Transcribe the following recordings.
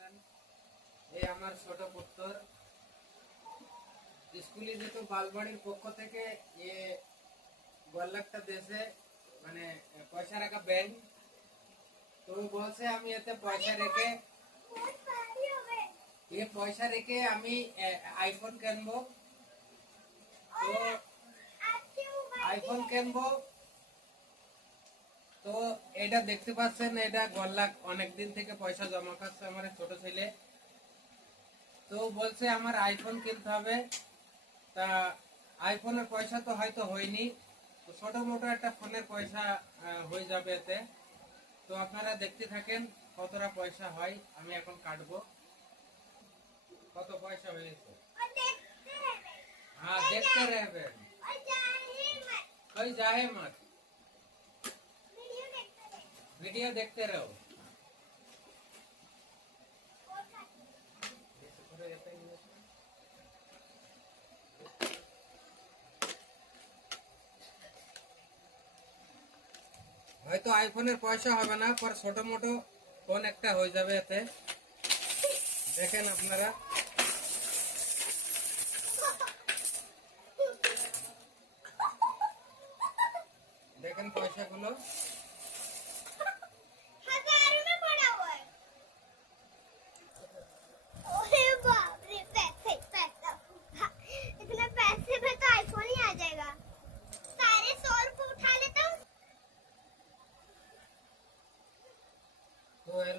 আছেন। এই আমার ছোট পুত্র স্কুলে যেত বালবাড়ির পক্ষ থেকে এ গোল্লাকটা দেশে মানে পয়সা রাখা ব্যাংক তো বলছে আমি এতে পয়সা রেখে, এ পয়সা রেখে আমি আইফোন কিনবো। তো আইফোন কিনবো তো এটা দেখতে পাচ্ছেন এটা গল্লাক অনেকদিন থেকে পয়সা জমা করছে আমার ছোট ছেলে। তো বলছে আমার আইফোন কিনতে হবে। তা আইফোনের পয়সা তো হয়তো হয়নি। তো ছোট মোটো একটা ফোনের পয়সা হয়ে যাবে এতে। তো আপনারা দেখতে থাকেন কতটা পয়সা হয় আমি এখন কাটবো। কত পয়সা হয়েছে হ্যাঁ দেখতে রহবেন ওই যাহে মাত্র वीडियो देखते रहो হয়তো আইফোনের পয়সা হবে না পর ছোট মোটো ফোন একটা হয়ে যাবে এতে দেখেন আপনারা দেখেন পয়সাগুলো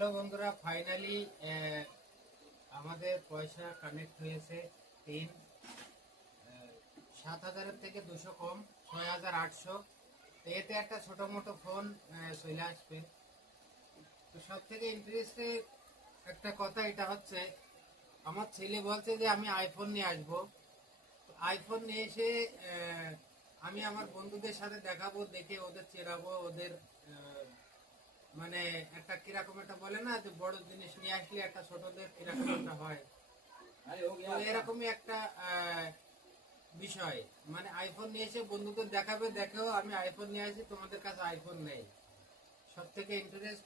হ্যালো বন্ধুরা ফাইনালি আমাদের পয়সা কানেক্ট হয়েছে তিন সাত হাজারের থেকে দুশো কম, ছয় হাজার আটশো। এতে একটা ছোট মোটো ফোন চলে আসবে। তো সব থেকে ইন্টারেস্টের একটা কথা এটা হচ্ছে, আমার ছেলে বলছে যে আমি আইফোন নিয়ে আসব। আইফোন নিয়ে এসে আমি আমার বন্ধুদের সাথে দেখাবো, দেখে ওদের চেরাবো ওদের মানে একটা কীরকম একটা বলে না যে বড় জিনিস নিয়ে আসলে একটা ছোটদের কীরকম একটা হয়। এরকমই একটা বিষয়। মানে আইফোন নিয়ে এসে বন্ধুদের দেখাবে, দেখেও আমি আইফোন নিয়ে আসি, তোমাদের কাছে আইফোন নেই। সব থেকে ইন্টারেস্ট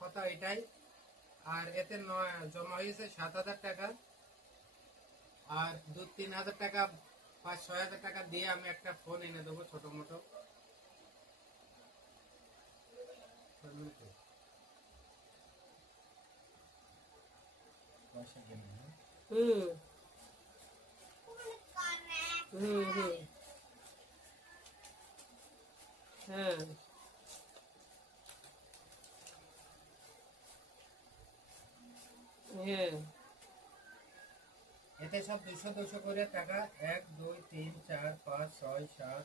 কথা এটাই। আর এতে জমা হয়েছে সাত হাজার টাকা। আর দু তিন হাজার টাকা পাঁচ ছয় হাজার টাকা দিয়ে আমি একটা ফোন এনে দেবো ছোট মোটো। শুরুতে হুম হুম হুম হ্যাঁ এতে সব দুশো দুশো করে টাকা এক দুই তিন চার পাঁচ ছয় সাত